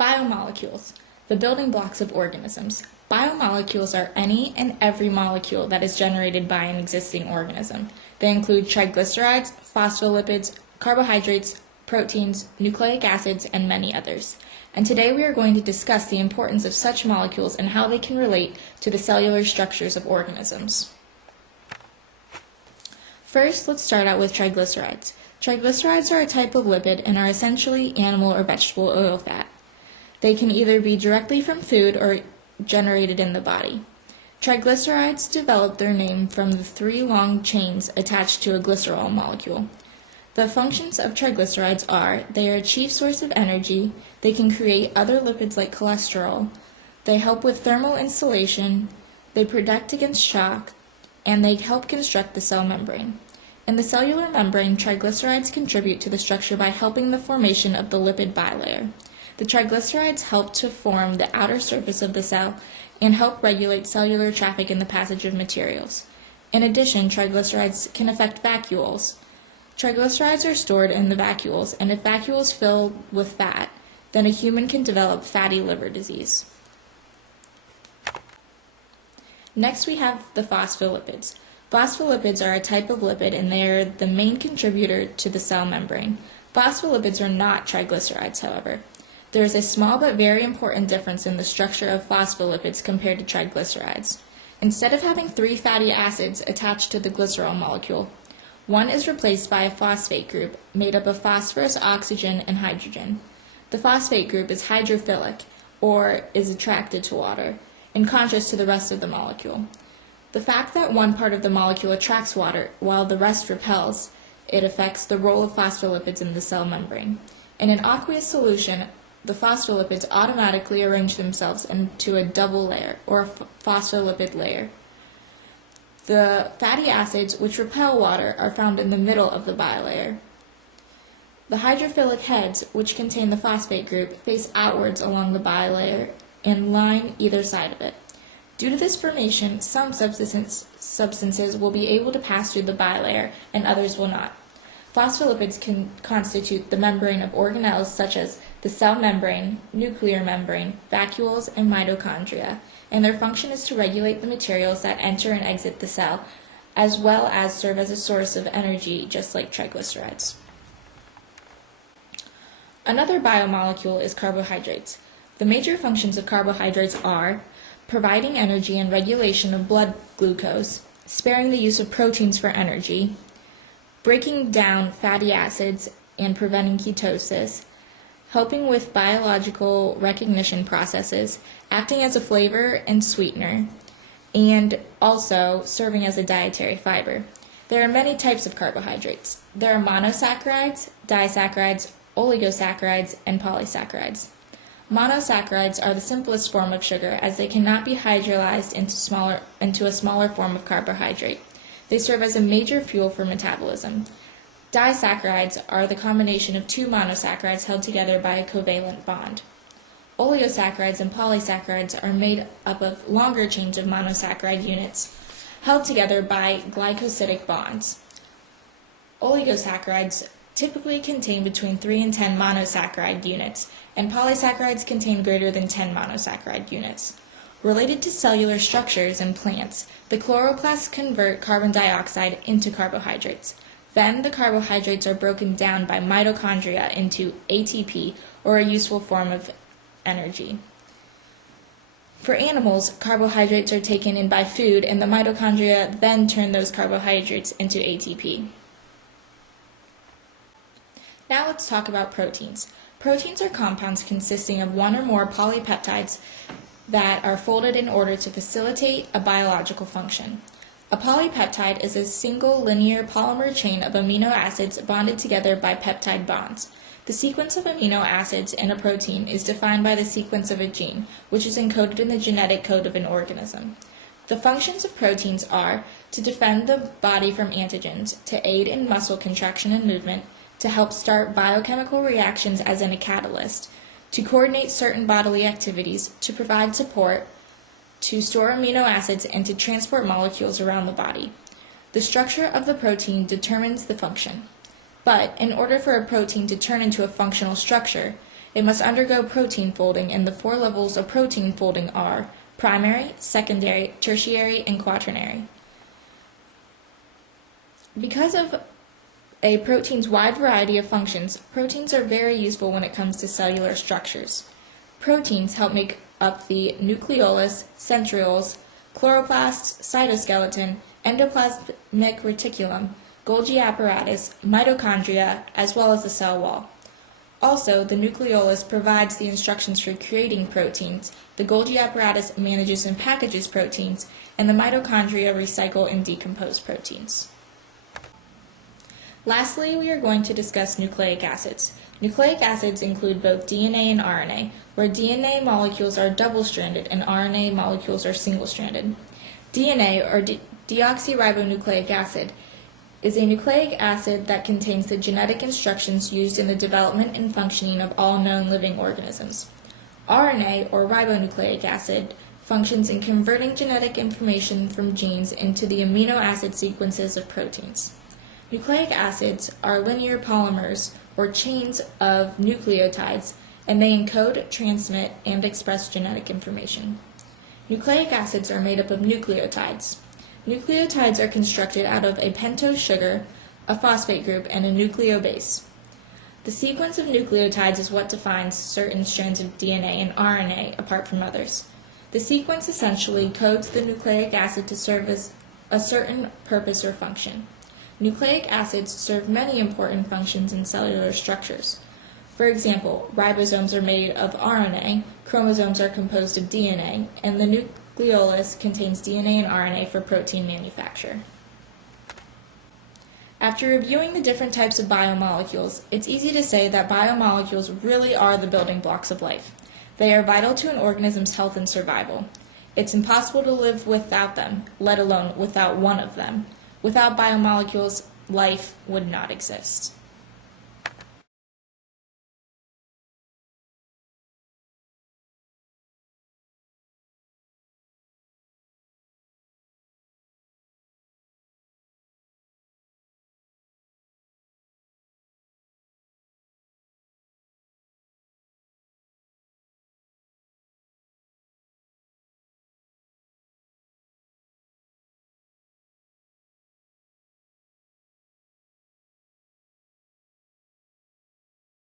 Biomolecules, the building blocks of organisms. Biomolecules are any and every molecule that is generated by an existing organism. They include triglycerides, phospholipids, carbohydrates, proteins, nucleic acids, and many others. And today we are going to discuss the importance of such molecules and how they can relate to the cellular structures of organisms. First, let's start out with triglycerides. Triglycerides are a type of lipid and are essentially animal or vegetable oil fat. They can either be directly from food or generated in the body. Triglycerides develop their name from the three long chains attached to a glycerol molecule. The functions of triglycerides are: they are a chief source of energy, they can create other lipids like cholesterol, they help with thermal insulation, they protect against shock, and they help construct the cell membrane. In the cellular membrane, triglycerides contribute to the structure by helping the formation of the lipid bilayer. The triglycerides help to form the outer surface of the cell and help regulate cellular traffic in the passage of materials. In addition, triglycerides can affect vacuoles. Triglycerides are stored in the vacuoles, and if vacuoles fill with fat, then a human can develop fatty liver disease. Next, we have the phospholipids. Phospholipids are a type of lipid, and they are the main contributor to the cell membrane. Phospholipids are not triglycerides, however. There is a small but very important difference in the structure of phospholipids compared to triglycerides. Instead of having three fatty acids attached to the glycerol molecule, one is replaced by a phosphate group made up of phosphorus, oxygen, and hydrogen. The phosphate group is hydrophilic, or is attracted to water, in contrast to the rest of the molecule. The fact that one part of the molecule attracts water while the rest repels it affects the role of phospholipids in the cell membrane. In an aqueous solution, the phospholipids automatically arrange themselves into a double layer, or a phospholipid layer. The fatty acids, which repel water, are found in the middle of the bilayer. The hydrophilic heads, which contain the phosphate group, face outwards along the bilayer and line either side of it. Due to this formation, some substances will be able to pass through the bilayer and others will not. Phospholipids can constitute the membrane of organelles such as the cell membrane, nuclear membrane, vacuoles, and mitochondria, and their function is to regulate the materials that enter and exit the cell, as well as serve as a source of energy, just like triglycerides. Another biomolecule is carbohydrates. The major functions of carbohydrates are providing energy and regulation of blood glucose, sparing the use of proteins for energy, breaking down fatty acids and preventing ketosis, helping with biological recognition processes, acting as a flavor and sweetener, and also serving as a dietary fiber. There are many types of carbohydrates. There are monosaccharides, disaccharides, oligosaccharides, and polysaccharides. Monosaccharides are the simplest form of sugar as they cannot be hydrolyzed into a smaller form of carbohydrate. They serve as a major fuel for metabolism. Disaccharides are the combination of two monosaccharides held together by a covalent bond. Oligosaccharides and polysaccharides are made up of longer chains of monosaccharide units held together by glycosidic bonds. Oligosaccharides typically contain between 3 and 10 monosaccharide units, and polysaccharides contain greater than 10 monosaccharide units. Related to cellular structures in plants, the chloroplasts convert carbon dioxide into carbohydrates. Then the carbohydrates are broken down by mitochondria into ATP, or a useful form of energy. For animals, carbohydrates are taken in by food, and the mitochondria then turn those carbohydrates into ATP. Now let's talk about proteins. Proteins are compounds consisting of one or more polypeptides that are folded in order to facilitate a biological function. A polypeptide is a single linear polymer chain of amino acids bonded together by peptide bonds. The sequence of amino acids in a protein is defined by the sequence of a gene, which is encoded in the genetic code of an organism. The functions of proteins are to defend the body from antigens, to aid in muscle contraction and movement, to help start biochemical reactions as in a catalyst, to coordinate certain bodily activities, to provide support, to store amino acids, and to transport molecules around the body. The structure of the protein determines the function. But in order for a protein to turn into a functional structure, It must undergo protein folding, and the 4 levels of protein folding are primary, secondary, tertiary, and quaternary. Because of a protein's wide variety of functions, proteins are very useful when it comes to cellular structures. Proteins help make up the nucleolus, centrioles, chloroplasts, cytoskeleton, endoplasmic reticulum, Golgi apparatus, mitochondria, as well as the cell wall. Also, the nucleolus provides the instructions for creating proteins, the Golgi apparatus manages and packages proteins, and the mitochondria recycle and decompose proteins. Lastly, we are going to discuss nucleic acids. Nucleic acids include both DNA and RNA, where DNA molecules are double-stranded and RNA molecules are single-stranded. DNA, or deoxyribonucleic acid, is a nucleic acid that contains the genetic instructions used in the development and functioning of all known living organisms. RNA, or ribonucleic acid, functions in converting genetic information from genes into the amino acid sequences of proteins. Nucleic acids are linear polymers, or chains of nucleotides, and they encode, transmit, and express genetic information. Nucleic acids are made up of nucleotides. Nucleotides are constructed out of a pentose sugar, a phosphate group, and a nucleobase. The sequence of nucleotides is what defines certain strands of DNA and RNA apart from others. The sequence essentially codes the nucleic acid to serve as a certain purpose or function. Nucleic acids serve many important functions in cellular structures. For example, ribosomes are made of RNA, chromosomes are composed of DNA, and the nucleolus contains DNA and RNA for protein manufacture. After reviewing the different types of biomolecules, it's easy to say that biomolecules really are the building blocks of life. They are vital to an organism's health and survival. It's impossible to live without them, let alone without one of them. Without biomolecules, life would not exist.